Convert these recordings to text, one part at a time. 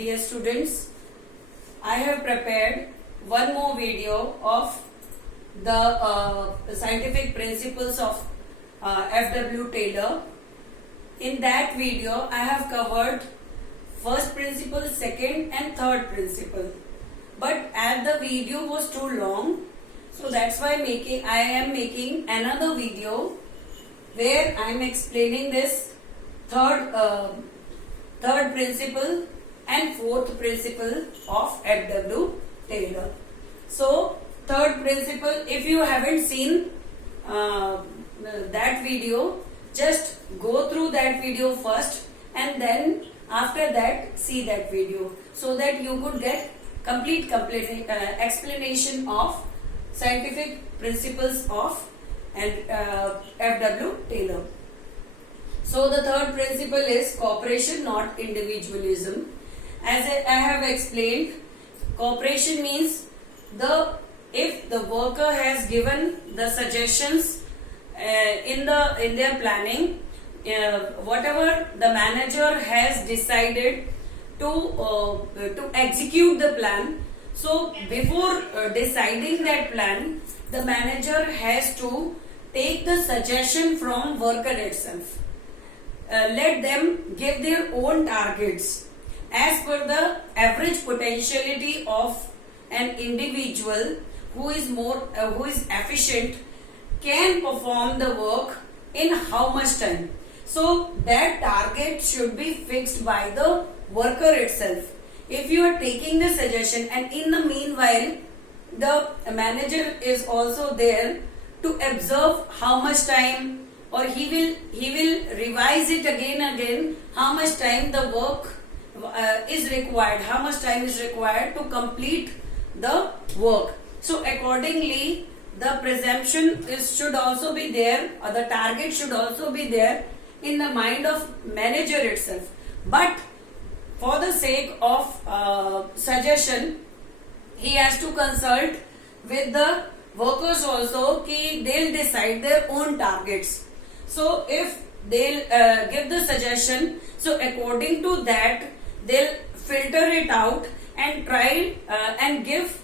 Dear students, I have prepared one more video of the scientific principles of F.W. Taylor. In that video, I have covered first principle, second and third principle. But as the video was too long, so that's why I am making another video where I am explaining this third principle and fourth principle of F.W. Taylor. So, third principle, if you haven't seen that video, just go through that video first and then after that see that video so that you could get complete explanation of scientific principles of F.W. Taylor. So the third principle is cooperation, not individualism. As I have explained, cooperation means if the worker has given the suggestions in their planning, whatever the manager has decided to execute the plan. So before deciding that plan, the manager has to take the suggestion from worker itself. Let them give their own targets as per the average potentiality of an individual who is efficient can perform the work in how much time. So that target should be fixed by the worker itself. If you are taking the suggestion and in the meanwhile the manager is also there to observe how much time, or he will revise it again how much time the work is required, how much time is required to complete the work. So accordingly the presumption should also be there, or the target should also be there in the mind of manager itself. But for the sake of suggestion, he has to consult with the workers also कि they'll decide their own targets. So if they'll give the suggestion, so according to that they'll filter it out and try and give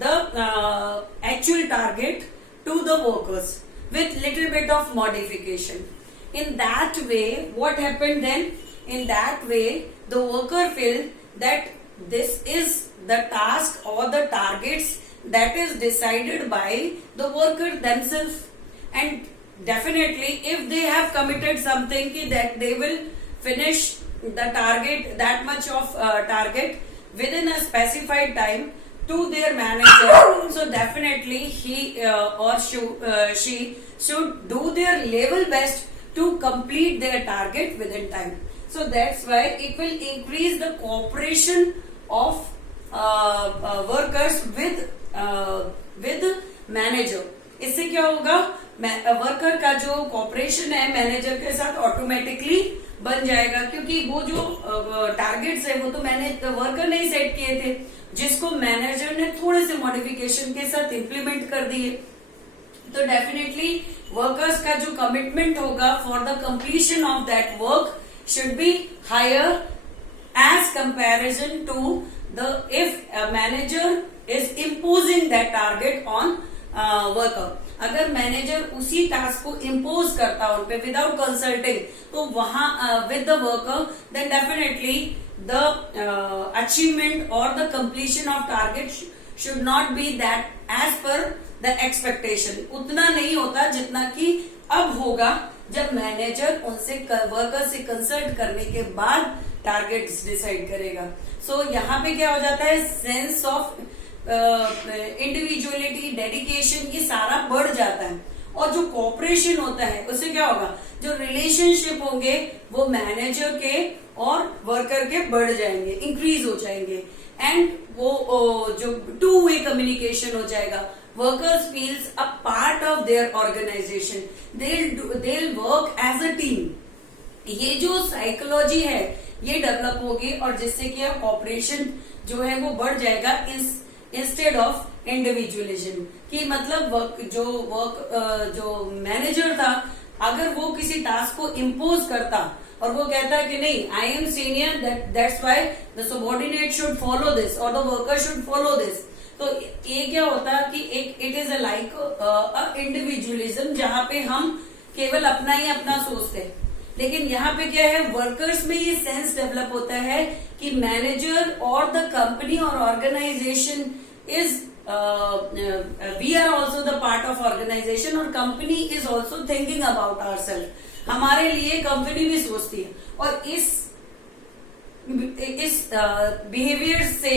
the actual target to the workers with little bit of modification. In that way, what happened then? In that way, the worker feel that this is the task or the targets that is decided by the worker themselves, and definitely if they have committed something that they will finish the target, that much of target within a specified time to their manager, so definitely he or she should do their level best to complete their target within time. So that's why it will increase the cooperation of workers with manager. इससे क्या होगा, worker का जो corporation है manager के साथ automatically बन जाएगा, क्योंकि वो जो टारगेट्स है वो तो वर्कर ने ही सेट किए थे, जिसको मैनेजर ने थोड़े से मॉडिफिकेशन के साथ इम्प्लीमेंट कर दिए. तो डेफिनेटली वर्कर्स का जो कमिटमेंट होगा for the completion of that work should be higher as comparison to the if a manager is imposing that target on worker. अगर मैनेजर उसी टास्क को इम्पोज करता उन पे विदाउट कंसल्टिंग, तो वहां with the worker, then definitely the achievement और the completion of target should not be that as per the expectation. उतना नहीं होता जितना कि अब होगा जब मैनेजर उनसे वर्कर से कंसल्ट करने के बाद टारगेट्स डिसाइड करेगा. सो यहाँ पे क्या हो जाता है, सेंस ऑफ इंडिविजुअलिटी, डेडिकेशन, ये सारा बढ़ जाता है. और जो कोऑपरेशन होता है उससे क्या होगा, जो रिलेशनशिप होंगे वो मैनेजर के और वर्कर के बढ़ जाएंगे, इंक्रीज हो जाएंगे, एंड वो जो टू वे कम्युनिकेशन हो जाएगा. Workers feels a part of their organization. They'll work as a team. ये जो साइकोलॉजी है ये डेवलप होगी और जिससे कि कॉपरेशन जो है वो बढ़ जाएगा इंस्टेड ऑफ इंडिविजुअलिज्म. कि मतलब जो मैनेजर था, अगर वो किसी टास्क को इम्पोज करता और वो कहता है कि नहीं, I am senior, that's why the subordinate should follow this और the worker should follow this. तो ये क्या होता है कि एक इट इज लाइक इंडिविजुअलिज्म, जहां पे हम केवल अपना ही अपना सोचते हैं। लेकिन यहाँ पे क्या है, वर्कर्स में ये सेंस डेवलप होता है कि मैनेजर और द कंपनी और organisation is we are also the part of organisation और company is also thinking about ourself. हमारे लिए कंपनी भी सोचती है। और इस बिहेवियर से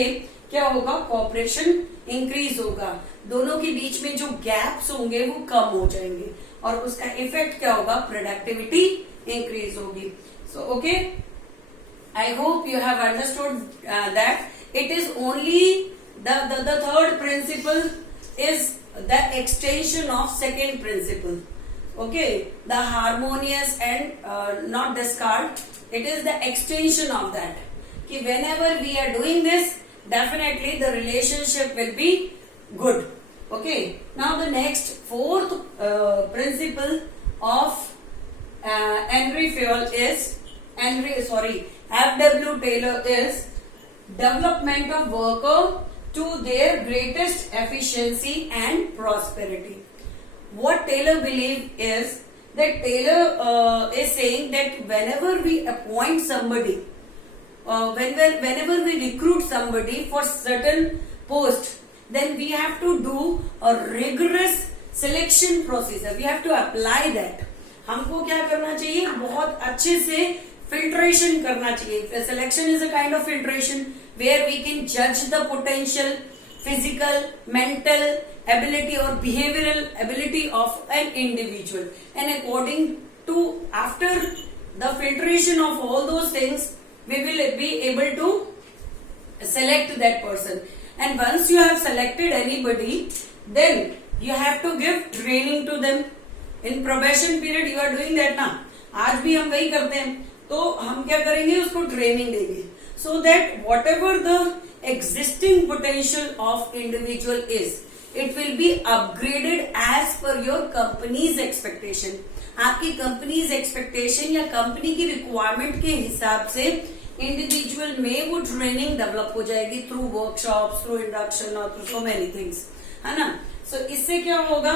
क्या होगा, कॉपरेशन इंक्रीज होगा, दोनों के बीच में जो गैप्स होंगे वो कम हो जाएंगे और उसका इफेक्ट क्या होगा, प्रोडक्टिविटी इंक्रीज होगी। So okay, I hope you have understood that it is only the third principle is the extension of second principle. Okay, the harmonious and not discard, it is the extension of that, कि whenever we are doing this, definitely the relationship will be good. Okay, now the next fourth principle of F.W. Taylor is development of worker to their greatest efficiency and prosperity. What Taylor believed is that Taylor is saying that whenever we appoint somebody, whenever we recruit somebody for certain post, then we have to do a rigorous selection procedure. We have to apply that. हमको क्या करना चाहिए, बहुत अच्छे से filtration करना चाहिए. Selection is a kind of filtration where we can judge the potential physical, mental ability or behavioral ability of an individual, and according to, after the filtration of all those things, we will be able to select that person. And once you have selected anybody, then you have to give training to them. In probation period you are doing that ना, आज भी हम वही करते हैं। तो हम क्या करेंगे, उसको ट्रेनिंग देंगे, so that whatever the existing potential of individual is, it will be upgraded as per your company's expectation. आपकी कंपनीज एक्सपेक्टेशन या कंपनी की रिक्वायरमेंट के हिसाब से इंडिविजुअल में वो ट्रेनिंग डेवलप हो जाएगी थ्रू वर्कशॉप, थ्रू इंडक्शन और थ्रू सो मेनी थिंग्स, है ना। सो इससे क्या होगा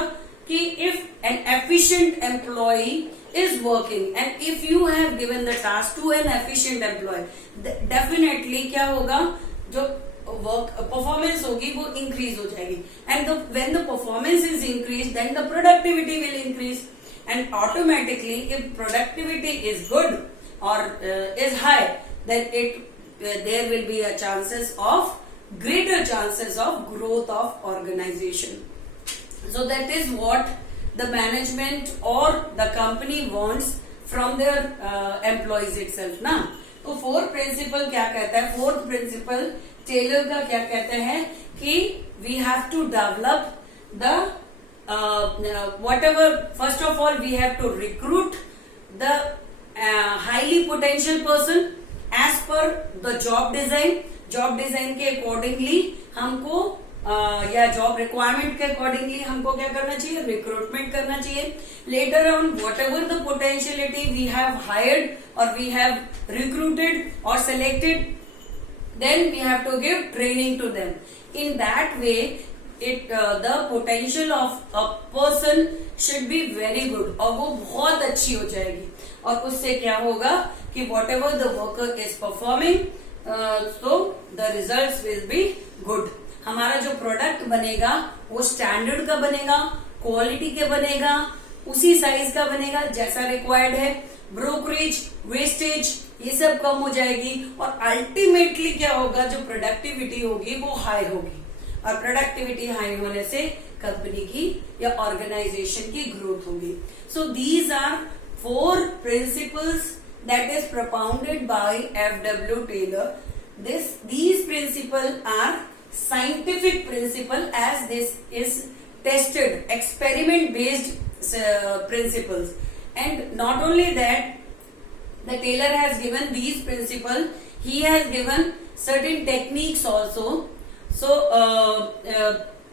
कि if N efficient employee is working and if you have given the task to an efficient employee, definitely क्या होगा, जो work performance होगी वो increase हो जाएगी, and when the performance is increased, then the productivity will increase, and automatically if productivity is good or is high, then there will be a greater chances of growth of organization. So that is what the management or the company wants from their employees itself ना। तो fourth principal क्या कहता है, fourth principal Taylor का क्या कहते हैं कि we have to develop the whatever, first of all we have to recruit the highly potential person as per the job design के accordingly हमको या जॉब रिक्वायरमेंट के अकॉर्डिंगली हमको क्या करना चाहिए, रिक्रूटमेंट करना चाहिए। Later on whatever the potentiality we have hired और वी हैव रिक्रूटेड और selected, then we have to give training to them. In that way the potential of a person should be very good और वो बहुत अच्छी हो जाएगी, और उससे क्या होगा कि what ever the worker is performing, so the result will be good. हमारा जो प्रोडक्ट बनेगा वो स्टैंडर्ड का बनेगा, क्वालिटी के बनेगा, उसी साइज का बनेगा जैसा रिक्वायर्ड है, ब्रोकरेज, वेस्टेज ये सब कम हो जाएगी, और अल्टीमेटली क्या होगा, जो प्रोडक्टिविटी होगी वो हाई होगी, और प्रोडक्टिविटी हाई होने से कंपनी की या ऑर्गेनाइजेशन की ग्रोथ होगी। So these are 4 principles that is propounded by F.W. Taylor. These principles are scientific principle, as this is tested, experiment based principles. And not only that, the Taylor has given these principles, he has given certain techniques also. So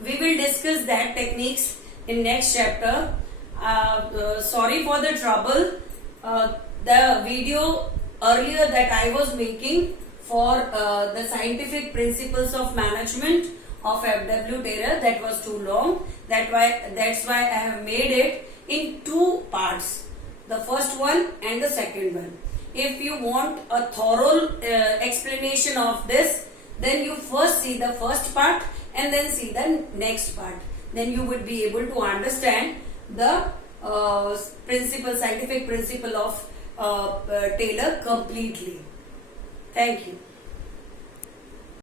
we will discuss that techniques in next chapter. Sorry for the trouble. the video earlier that I was making for the scientific principles of management of FW Taylor, that was too long. That's why I have made it in two parts, the first one and the second one. If you want a thorough explanation of this, then you first see the first part and then see the next part. Then you would be able to understand the scientific principle of Taylor completely. Thank you.